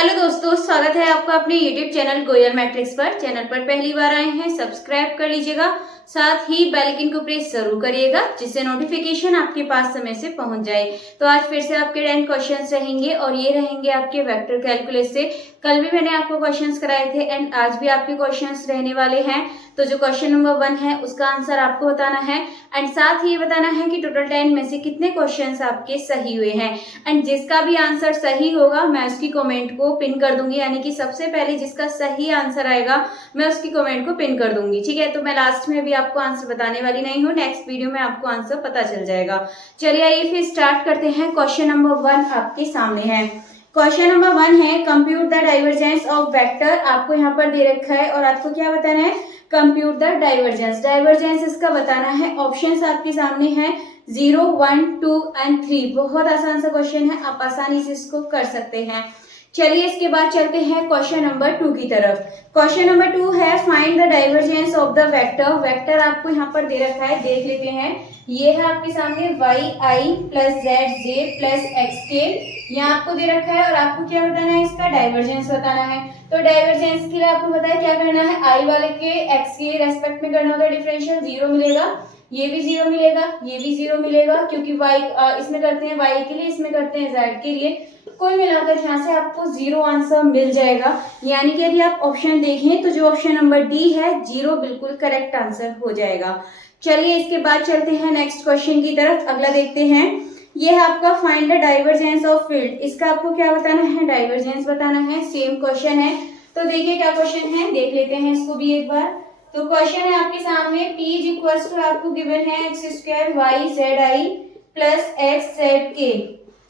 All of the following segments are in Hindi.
हेलो दोस्तों, स्वागत है आपका अपने YouTube चैनल गोयल मैट्रिक्स पर। चैनल पर पहली बार आए हैं, सब्सक्राइब कर लीजिएगा, साथ ही बेल आइकन को प्रेस जरूर करिएगा जिससे नोटिफिकेशन आपके पास समय से पहुंच जाए। तो आज फिर से आपके 10 क्वेश्चंस रहेंगे और ये रहेंगे आपके वेक्टर कैलकुलस से। कल भी मैंने आपको क्वेश्चंस कराए थे एंड आज भी आपके क्वेश्चंस रहने वाले हैं। तो जो क्वेश्चन नंबर 1 है उसका आंसर आपको बताना है एंड साथ ही ये बताना है कि टोटल 10 में से कितने क्वेश्चंस आपके सही हुए हैं। एंड जिसका भी आंसर सही होगा मैं उसकी कमेंट को पिन कर दूंगी, यानी कि सबसे पहले जिसका सही आंसर आएगा मैं उसकी कमेंट को पिन कर दूंगी। ठीक है, तो मैं लास्ट में भी आपको आंसर बताने वाली नहीं हूँ, नेक्स्ट वीडियो में आपको आंसर पता चल जाएगा। चलिए आइए फिर स्टार्ट करते हैं। क्वेश्चन नंबर 1 आपके सामने है। क्वेश्चन नंबर 1 है compute the divergence of vector. आपको यहाँ पर दे रखा है और आपको क्या बताना है, कंप्यूट द डाइवर्जेंस। डाइवर्जेंस इसका बताना है। ऑप्शंस आपके सामने हैं 0, 1, 2 एंड 3। बहुत आसान सा क्वेश्चन है, आप आसानी से इसको कर सकते हैं। चलिए इसके बाद चलते हैं क्वेश्चन नंबर 2 की तरफ। क्वेश्चन नंबर 2 है find the divergence of the vector. Vector आपको यहाँ पर दे रखा है, देख लेते हैं। ये है आपके सामने yi plus zj plus xk, यहाँ आपको दे रखा है और आपको क्या बताना है, इसका डाइवर्जेंस बताना है। तो डाइवर्जेंस के लिए आपको पता है क्या करना है, i वाले के x के रेस्पेक्ट में करना होता है डिफरेंशियल। 0 मिलेगा, ये भी 0 मिलेगा, ये भी 0 मिलेगा, क्योंकि y इसमें करते हैं y के लिए, इसमें करते हैं z के लिए। कुल मिलाकर यहाँ से आपको 0 आंसर मिल जाएगा। यानी कि यदि आप ऑप्शन देखें तो जो ऑप्शन नंबर डी है 0 बिल्कुल करेक्ट आंसर हो जाएगा। चलिए इसके बाद चलते हैं नेक्स्ट क्वेश्चन की तरफ। अगला देखते हैं, ये है आपका find the divergence of field. इसका आपको क्या बताना है, डाइवर्जेंस बताना है। सेम क्वेश्चन है, तो देखिए क्या क्वेश्चन है, देख लेते हैं इसको भी एक बार। तो क्वेश्चन है आपके सामने P इज इक्वल टू आपको गिवन है x square y z i plus x z k।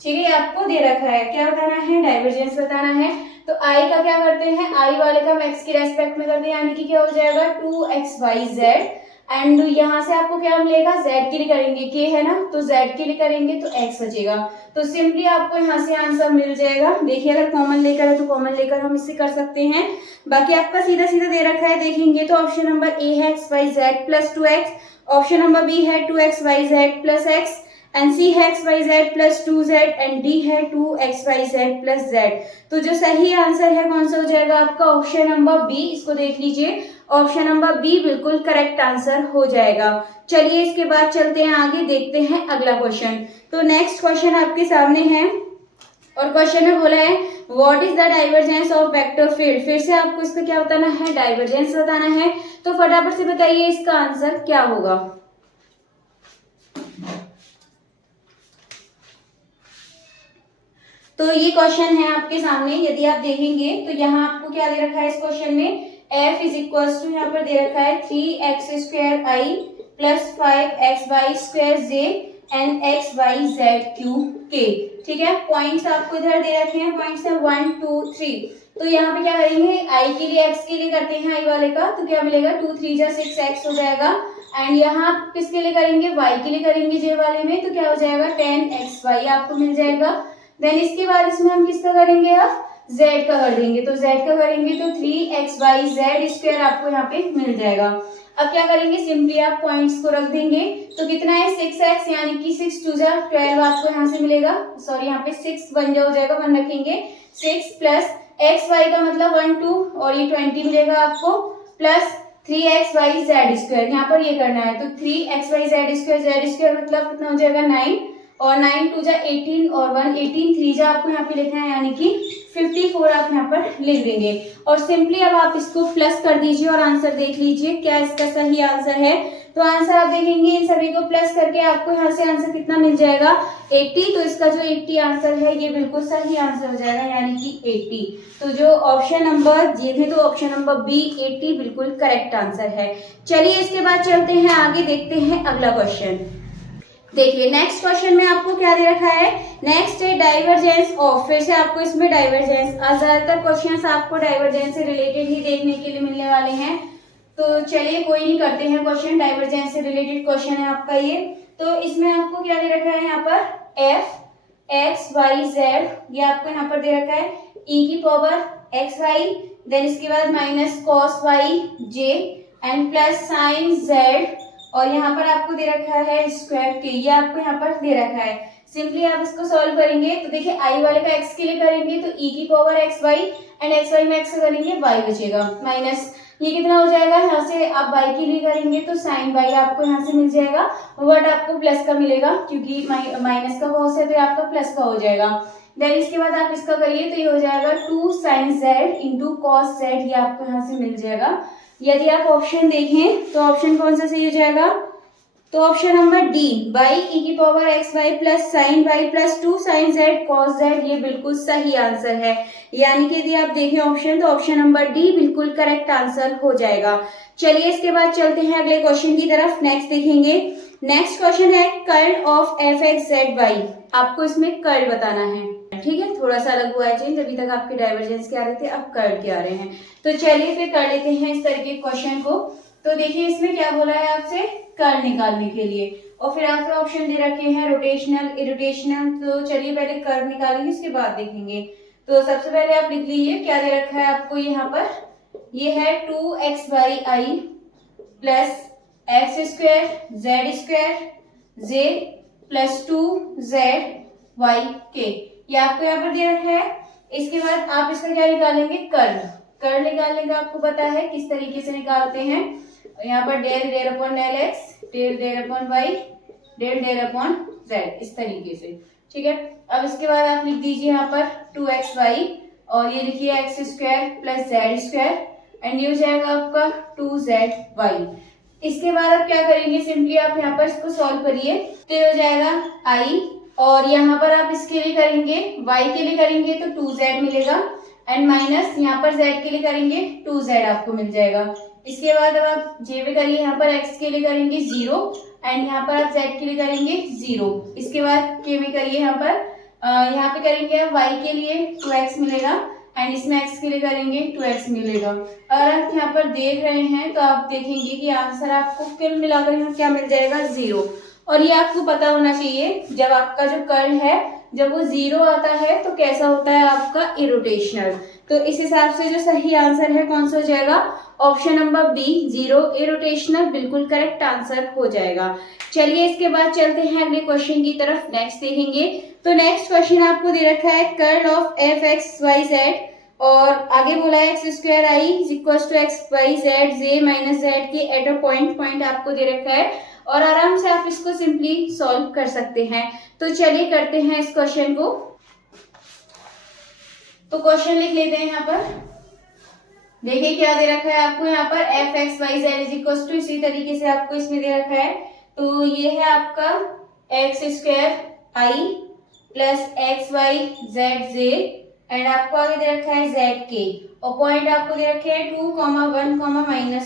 ठीक है, आपको दे रखा है, क्या बताना है, डाइवर्जेंस बताना है। तो i का क्या करते हैं, i वाले का हम x के रेस्पेक्ट में करते हैं, यानी कि क्या हो जाएगा 2xyz एंड यहाँ से आपको क्या मिलेगा, z के लिए करेंगे k है ना, तो z के लिए करेंगे तो x बचेगा। तो सिंपली आपको यहाँ से आंसर मिल जाएगा। देखिए अगर कॉमन लेकर है तो कॉमन लेकर हम इससे कर सकते हैं, बाकी आपका सीधा सीधा दे रखा है। देखेंगे तो ऑप्शन नंबर ए है xyz plus 2x, option number B है 2xyz प्लस x एंड सी है xyz plus 2z and D है 2xyz प्लस z। तो जो सही आंसर है कौन सा हो जाएगा आपका, ऑप्शन नंबर बी। इसको देख लीजिए, ऑप्शन नंबर बी बिल्कुल करेक्ट आंसर हो जाएगा। चलिए इसके बाद चलते हैं आगे, देखते हैं अगला क्वेश्चन। तो नेक्स्ट क्वेश्चन आपके सामने है और क्वेश्चन में बोला है what is the divergence of vector field. फिर से आपको इसका क्या बताना है, डाइवर्जेंस बताना है। तो फटाफट से बताइए इसका आंसर क्या होगा। तो ये क्वेश्चन है आपके सामने, यदि आप देखेंगे तो यहाँ आपको क्या दे रखा है इस क्वेश्चन में, f इज इक्वल टू यहाँ पर दे रखा है 3x square i plus 5xy square j and xyz3k। ठीक है, पॉइंट्स आपको इधर दे रखे हैं, पॉइंट्स है 1, 2, 3। तो यहाँ पे क्या करेंगे, i के लिए x के लिए करते हैं i वाले का, तो क्या मिलेगा 2 3 जा 6x हो जाएगा। एंड यहाँ किसके लिए करेंगे, y के लिए करेंगे j वाले में, तो क्या हो जाएगा 10xy आपको मिल जाएगा। देन इसके बाद इसमें हम किसका करेंगे, अब z का कर देंगे, तो z का करेंगे तो 3xyz स्क्वायर आपको यहाँ पे मिल जाएगा। अब क्या करेंगे, सिंपली आप पॉइंट्स को रख देंगे, तो कितना है 6x, यानी कि 6 2 जा 12 आपको यहाँ से मिलेगा। सॉरी यहाँ पे 6 1 जा हो जाएगा, 1 रखेंगे, 6 प्लस xy का मतलब 1 2 और ये 20 मिलेगा आपको, प्लस 3xyz स्क्वायर, यहाँ पर ये करना है। तो 3xyz स्क्वायर मतलब कितना हो जाएगा 9 और 9 2 जा 18 और 1 18 3 जा आपको यहाँ पे लिखना है, यानी कि 54 आप यहाँ पर लिख देंगे। और सिंपली अब आप इसको प्लस कर दीजिए और आंसर देख लीजिए क्या इसका सही आंसर है। तो आंसर आप देखेंगे, इन सभी को प्लस करके आपको यहाँ से आंसर कितना मिल जाएगा 80। तो इसका जो 80 आंसर है ये बिल्कुल सही आंसर हो जाएगा, यानी कि 80। तो जो ऑप्शन नंबर देखें तो ऑप्शन नंबर बी 80 बिल्कुल करेक्ट आंसर है। चलिए इसके बाद चलते हैं आगे, देखते हैं अगला क्वेश्चन। देखिए नेक्स्ट क्वेश्चन में आपको क्या दे रखा है, नेक्स्ट है डाइवर्जेंस ऑफ। फिर से आपको इसमें डाइवर्जेंस, ज्यादातर क्वेश्चंस आपको डाइवर्जेंस से रिलेटेड ही देखने के लिए मिलने वाले हैं। तो चलिए कोई नहीं, करते हैं क्वेश्चन, डाइवर्जेंस से रिलेटेड क्वेश्चन है आपका ये। तो इसमें आपको क्या दे रखा है, यहाँ पर f x y z, ये आपको यहाँ पर दे रखा है e की पावर x y, देन इसके बाद minus cos y j and plus sign z, और यहाँ पर आपको दे रखा है स्क्वायर के, ये आपको यहाँ पर दे रखा है। सिंपली आप इसको सॉल्व करेंगे तो देखिए आई वाले का एक्स के लिए करेंगे तो ई की power X Y and X Y में एक्स करेंगे वाई बचेगा माइनस ये कितना हो जाएगा, यहाँ से आप y के लिए करेंगे तो साइन y आपको यहाँ से मिल जाएगा, बट आपको प्लस का मिलेगा क्योंकि माइनस का कॉस है तो आपका प्लस का हो जाएगा। देन इसके बाद आप इसका करिए तो ये हो जाएगा 2 sin z into cos z, ये आपको यहाँ से मिल जाएगा। यदि आप ऑप्शन देखें तो ऑप्शन कौन सा सही हो जाएगा, तो option number D by e की power X Y plus sine Y plus 2 sin z cos z, ये बिल्कुल सही आंसर है। यानी कि यदि आप देखें ऑप्शन तो ऑप्शन नंबर डी बिल्कुल करेक्ट आंसर हो जाएगा। चलिए इसके बाद चलते हैं अगले क्वेश्चन की तरफ। नेक्स्ट देखेंगे, नेक्स्ट क्वेश्चन है curl of F X Z Y. आपको इसमें कर्ल बताना है, ठीक है, थोड़ा सा अलग हुआ है चेंज, अभी तक आपके डाइवर्जेंस के आ रहे थे, अब कर्ल के आ रहे हैं। तो चलिए फिर कर लेते हैं इस तरीके क्वेश्चन को। तो देखिए इसमें क्या बोला है आपसे, कर्ल निकालने के लिए, और फिर आपके ऑप्शन दे रखे हैं रोटेशनल, इरोटेशनल। तो चलिए पहले कर्व निकालेंगे उसके बाद देखेंगे। तो सबसे पहले आप लिख लीजिए क्या दे रखा है आपको यहाँ पर, ये है 2xy plus x square z square j plus 2zy के, ये आपको यहाँ पर दे रखा है। इसके बाद आप इसका क्या निकालेंगे, कर्ल। कर्ल निकालने का आपको पता है किस तरीके से निकालते हैं, यहाँ पर del del upon del X del del upon Y del del upon Z, इस तरीके से, ठीक है। अब इसके बाद आप लिख दीजिए यहाँ पर 2xy और ये लिखिए x square plus Z square and ये हो जाएगा आपका 2zy। इसके बाद आप क्या करेंगे, सिंपली आप यहाँ पर इसको सॉल्व करिए तो ये हो जाएगा i, और यहाँ पर आप इसके लिए करेंगे y के लिए करेंगे तो 2z मिलेगा एंड माइनस यहाँ पर z के लिए करेंगे 2z आपको मिल जाएगा। इसके बाद अब आप j पे करिए, यहाँ पर x के लिए करेंगे 0 एंड यहाँ पर आप z के लिए करेंगे 0। इसके बाद k में करिए यहाँ पे करेंगे आप y के लिए 2x मिलेगा एंड इसमें x के लिए करेंगे 2x मिलेगा। अगर आप यहाँ पर देख रहे हैं तो आप देखेंगे कि आंसर आपको कुल मिलाकर यहाँ क्या मिल जाएगा 0। और ये आपको पता होना चाहिए जब आपका जो कर्ल है जब वो 0 आता है तो कैसा होता है आपका इरोटेशनल। तो इस हिसाब से जो सही आंसर है कौन सा हो जाएगा, ऑप्शन नंबर बी 0 इरोटेशनल बिल्कुल करेक्ट आंसर हो जाएगा। चलिए इसके बाद चलते हैं अगले क्वेश्चन की तरफ। नेक्स्ट देखेंगे तो नेक्स्ट क्वेश्चन आपको दे रखा है curl of F X Y Z, और आगे बोला है X square I equals to X Y Z J minus Z की एट अ पॉइंट आपको दे रखा है, और आराम से आप इसको सिंपली सॉल्व कर सकते हैं। तो चलिए करते हैं इस क्वेश्चन को। तो क्वेश्चन लिख लेते हैं यहाँ पर, देखिए क्या दे रखा है आपको यहाँ पर F X Y Z is equal to, इसी तरीके से आपको इसमें दे रखा है। तो ये है आपका X square I plus X Y Z J and आपको आगे दे रखा है जेड के, और पॉइंट आपको दे रखे हैं 2, 1,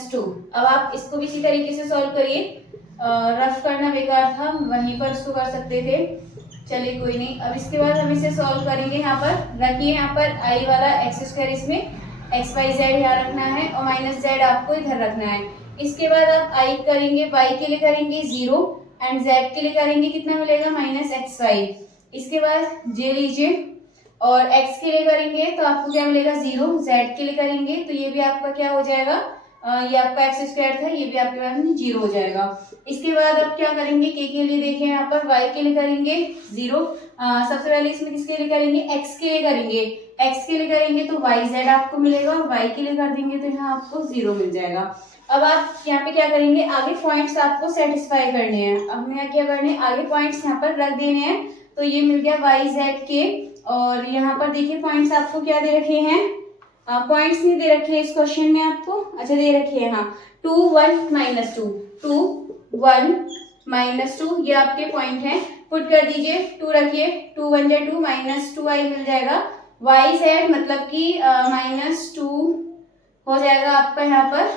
-2। अब आप इसको भी इसी तरीके से सॉल्व करिए, रफ करना बेकार था, वहीं पर इसको कर सकते थे, चलिए कोई नहीं। अब इसके बाद हम इसे सॉल्व करेंगे। यहाँ पर रखिए, यहाँ पर आई वाला एक्स स्क्वायर इसमें एक्स वाई जेड यहाँ रखना है और माइनस जेड आपको इधर रखना है। इसके बाद आप आई करेंगे, वाई के लिए करेंगे 0 एंड जेड के लिए करेंगे कितना मिलेगा -xy। इसके बाद जे लीजिए और x के लिए करेंगे तो आपको क्या मिलेगा 0, z के लिए करेंगे तो ये भी आपका क्या हो जाएगा, ये आपका एक्स स्क्वायर था, ये भी आपके पास 0 हो जाएगा। इसके बाद आप क्या करेंगे, के लिए देखिए यहाँ पर y के लिए करेंगे 0, सबसे पहले इसमें किसके लिए करेंगे, x के लिए करेंगे, x के लिए करेंगे तो yz आपको मिलेगा, और y के लिए कर देंगे तो यहाँ आपको 0 मिल जाएगा। अब आप यहाँ पे क्या करेंगे, आगे पॉइंट्स आपको सेटिस्फाई करने हैं। अब हमें यहाँ क्या करने हैं, आगे पॉइंट्स यहाँ पर रख देने हैं। तो ये मिल गया yz के, और यहाँ पर देखिए पॉइंट्स आपको क्या दे रखे हैं, पॉइंट्स नहीं दे रखे हैं इस क्वेश्चन में आपको, अच्छा दे रखे हैं हाँ 2, 1, -2, 2, 1, -2 ये आपके पॉइंट हैं। पुट कर दीजिए, 2 रखिए, 2 1 जा 2 -2i मिल जाएगा। yz मतलब कि -2 हो जाएगा आपका यहाँ पर,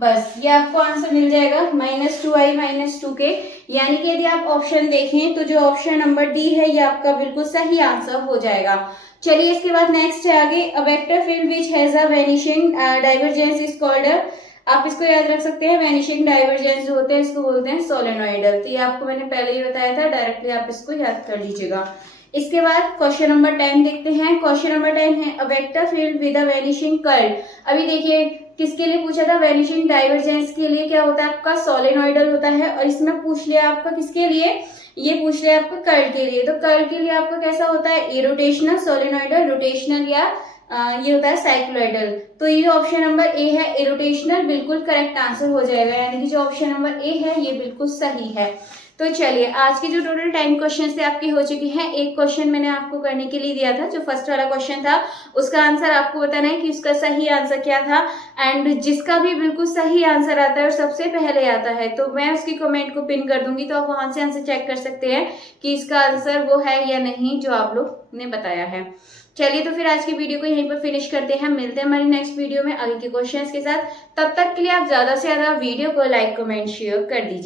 बस ये आपको आंसर मिल जाएगा -2i -2k। यानी कि यदि आप ऑप्शन देखें तो जो ऑप्शन नंबर डी है ये आपका बिल्कुल सही आंसर हो जाएगा। चलिए इसके बाद नेक्स्ट है आगे, a vector field which has a vanishing divergence is called, आप इसको याद रख सकते हैं, वैनिशिंग डाइवर्जेंस जो होते हैं इसको बोलते हैं सोलेनोइडल। तो ये आपको मैंने पहले ही बताया था, डायरेक्टली आप इसको याद कर लीजिएगा। इसके बाद क्वेश्चन नंबर 10 देखते हैं। क्वेश्चन नंबर 10 है a vector field with a vanishing curl. अभी देखिए किसके लिए पूछा था, वैनिशिंग डाइवर्जेंस के लिए क्या होता है आपका सोलेनोइडल होता है, और इसमें पूछ लिया आपका किसके लिए, ये पूछ रहे हैं आपको कर्ल के लिए, तो कर्ल के लिए आपका कैसा होता है, इरोटेशनल, सोलेनोइडल, रोटेशनल या ये होता है साइक्लोइडल। तो ये ऑप्शन नंबर ए है इरोटेशनल, बिल्कुल करेक्ट आंसर हो जाएगा, यानी कि जो ऑप्शन नंबर ए है ये बिल्कुल सही है। तो चलिए, आज की जो टोटल 10 क्वेश्चन थे आपके हो चुके हैं। एक क्वेश्चन मैंने आपको करने के लिए दिया था, जो फर्स्ट वाला क्वेश्चन था उसका आंसर आपको बताना है कि उसका सही आंसर क्या था। एंड जिसका भी बिल्कुल सही आंसर आता है और सबसे पहले आता है, तो मैं उसकी कमेंट को पिन कर दूंगी, तो आप वहां से आंसर चेक कर सकते हैं कि इसका आंसर वो है या नहीं जो आप लोग ने बताया है। चलिए, तो फिर आज की वीडियो को यहीं पर फिनिश करते हैं। मिलते हैं हमारी नेक्स्ट वीडियो में आगे के क्वेश्चंस के साथ। तब तक के लिए आप ज्यादा से ज्यादा वीडियो को लाइक, कमेंट, शेयर कर दीजिए।